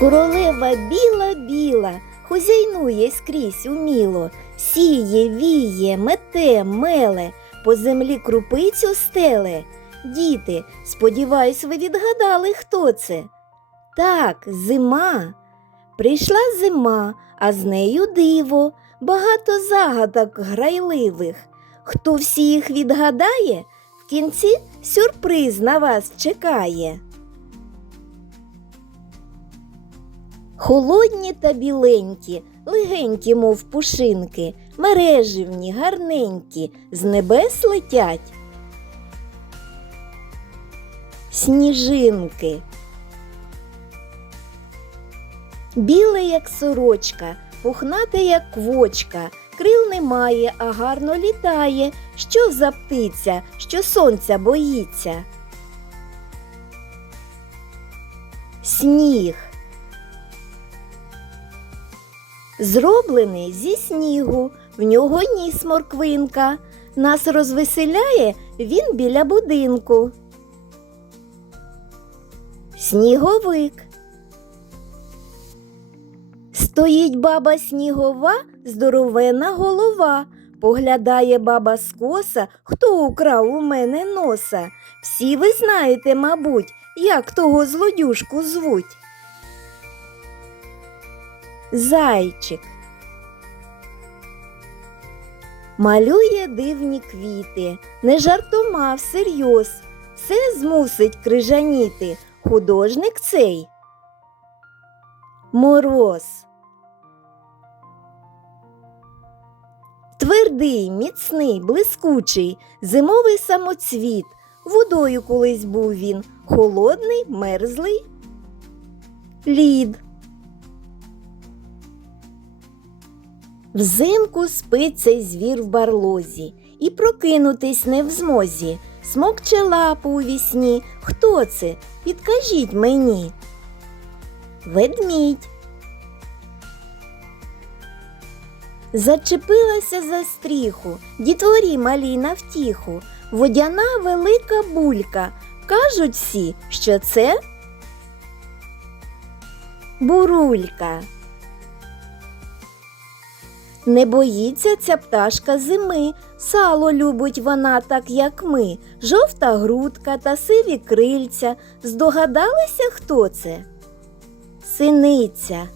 Королева біла біла, хозяйнує скрізь уміло, сіє, віє, мете, меле, по землі крупицю стеле. Діти, сподіваюсь, ви відгадали, хто це? Так, зима. Прийшла зима, а з нею диво, багато загадок грайливих. Хто всі їх відгадає, в кінці сюрприз на вас чекає. Холодні та біленькі, легенькі, мов пушинки, мереживні, гарненькі, з небес летять. Сніжинки. Біле, як сорочка, пухнате, як квочка, крил немає, а гарно літає. Що за птиця, що сонця боїться? Сніг. Зроблений зі снігу, в нього ніс морквинка. Нас розвеселяє він біля будинку. Сніговик. Стоїть баба снігова, здоровена голова. Поглядає баба скоса, хто украв у мене носа. Всі ви знаєте, мабуть, як того злодюжку звуть. Зайчик. Малює дивні квіти, не жартома всерйоз. Все змусить крижаніти художник цей. Мороз. Твердий, міцний, блискучий, зимовий самоцвіт. Водою колись був він, холодний, мерзлий. Лід. Взимку спить цей звір в барлозі і прокинутись не в змозі. Смокче лапу у вісні. Хто це? Підкажіть мені. Ведмідь. Зачепилася за стріху, дітворі малій на втіху, водяна велика булька. Кажуть всі, що це бурулька. Не боїться ця пташка зими, сало любить вона так, як ми, жовта грудка та сиві крильця. Здогадалися, хто це? Синиця.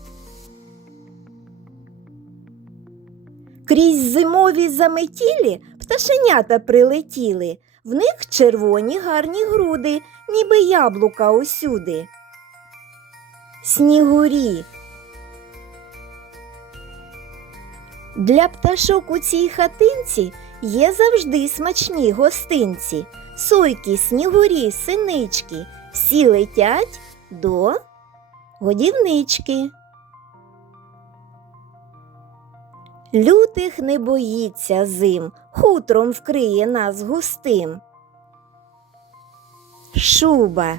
Крізь зимові заметілі пташенята прилетіли, в них червоні гарні груди, ніби яблука усюди. Снігурі. Для пташок у цій хатинці є завжди смачні гостинці, сойки, снігурі, синички, всі летять до годівнички. Лютих не боїться зим, хутром вкриє нас густим. Шуба.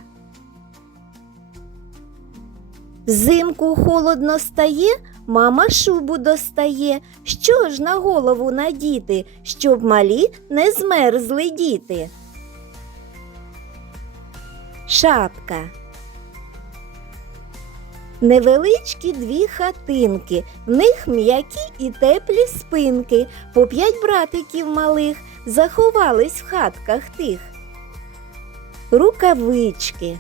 Взимку холодно стає, мама шубу достає. Що ж на голову надіти, щоб малі не змерзли діти? Шапка. Невеличкі дві хатинки, в них м'які і теплі спинки, по п'ять братиків малих заховались в хатках тих. Рукавички.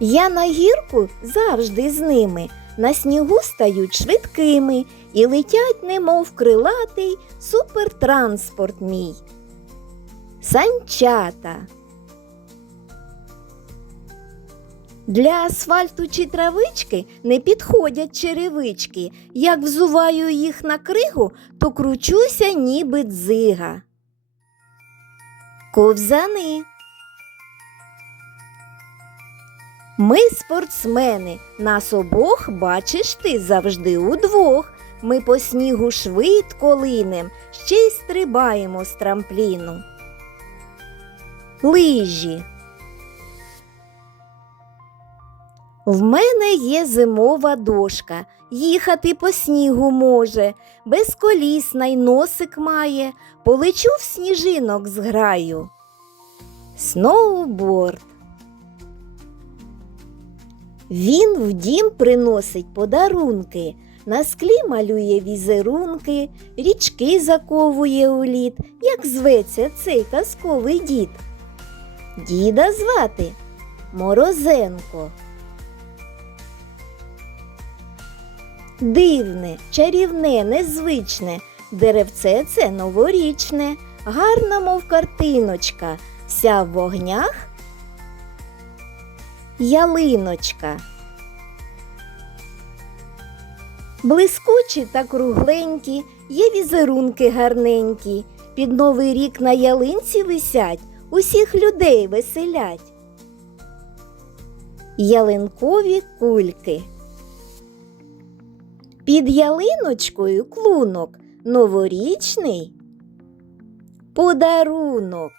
Я на гірку завжди з ними, на снігу стають швидкими і летять, немов крилатий супертранспорт мій. Санчата. Для асфальту чи травички не підходять черевички. Як взуваю їх на кригу, то кручуся, ніби дзига. Ковзани. Ми спортсмени, нас обох бачиш ти завжди удвох. Ми по снігу швидко линем, ще й стрибаємо з трампліну. Лижі. В мене є зимова дошка, їхати по снігу може, без колісна й носик має, полечу в сніжинок зграю. Сноуборд. Він в дім приносить подарунки, на склі малює візерунки, річки заковує у лід. Як зветься цей казковий дід? Діда звати Морозенко. Дивне, чарівне, незвичне, деревце це новорічне, гарна, мов картиночка, вся в вогнях. Ялиночка. Блискучі та кругленькі, є візерунки гарненькі. Під новий рік на ялинці висять, усіх людей веселять. Ялинкові кульки. Під ялиночкою клунок новорічний подарунок.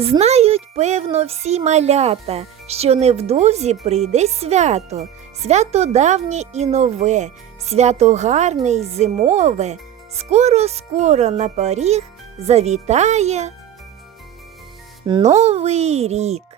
Знають, певно, всі малята, що невдовзі прийде свято, свято давнє і нове, свято гарне й зимове, скоро-скоро на поріг завітає Новий рік.